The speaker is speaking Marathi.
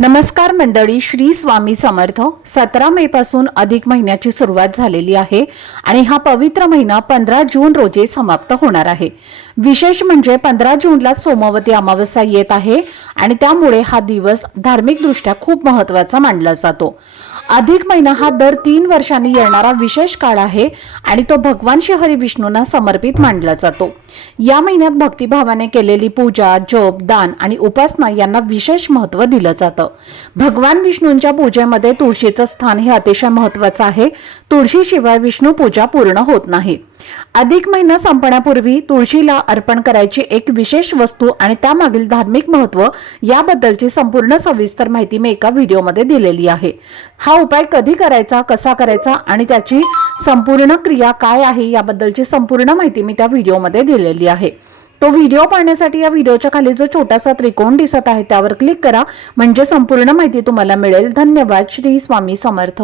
नमस्कार मंडळी, श्री स्वामी समर्थ। 17 मे पासून अधिक महिन्याची सुरुवात झालेली आहे आणि हा पवित्र महिना 15 जून रोजी समाप्त होणार आहे। विशेष म्हणजे 15 जूनला सोमवती अमावस्या येत आहे आणि त्यामुळे हा दिवस धार्मिक दृष्ट्या खूप महत्त्वाचा मानला जातो। अधिक महिना हा दर 3 वर्षांनी येणारा विशेष काळ आहे आणि तो भगवान श्री हरी विष्णूंना समर्पित मानला जातो। या महिन्यात भक्तिभावाने केलेली पूजा, जप, दान आणि उपासना यांना विशेष महत्त्व दिलं जातं। भगवान विष्णूंच्या पूजेमध्ये तुळशीचं स्थान हे अतिशय महत्त्वाचं आहे। तुळशीशिवाय विष्णू पूजा पूर्ण होत नाही। अधिक महिना संपण्यापूर्वी तुळशीला अर्पण करायची एक विशेष वस्तू आणि त्यामागील धार्मिक महत्त्व याबद्दलची संपूर्ण सविस्तर माहिती मी एका व्हिडिओमध्ये दिलेली आहे। हा उपाय कधी करायचा, कसा करायचा आणि त्याची संपूर्ण क्रिया काय आहे याबद्दलची संपूर्ण माहिती मी त्या व्हिडिओमध्ये दिलेली आहे। तो व्हिडिओ पाहण्यासाठी या व्हिडिओच्या खाली जो छोटासा त्रिकोण दिसत आहे त्यावर क्लिक करा, म्हणजे संपूर्ण माहिती तुम्हाला मिळेल। धन्यवाद। श्री स्वामी समर्थ।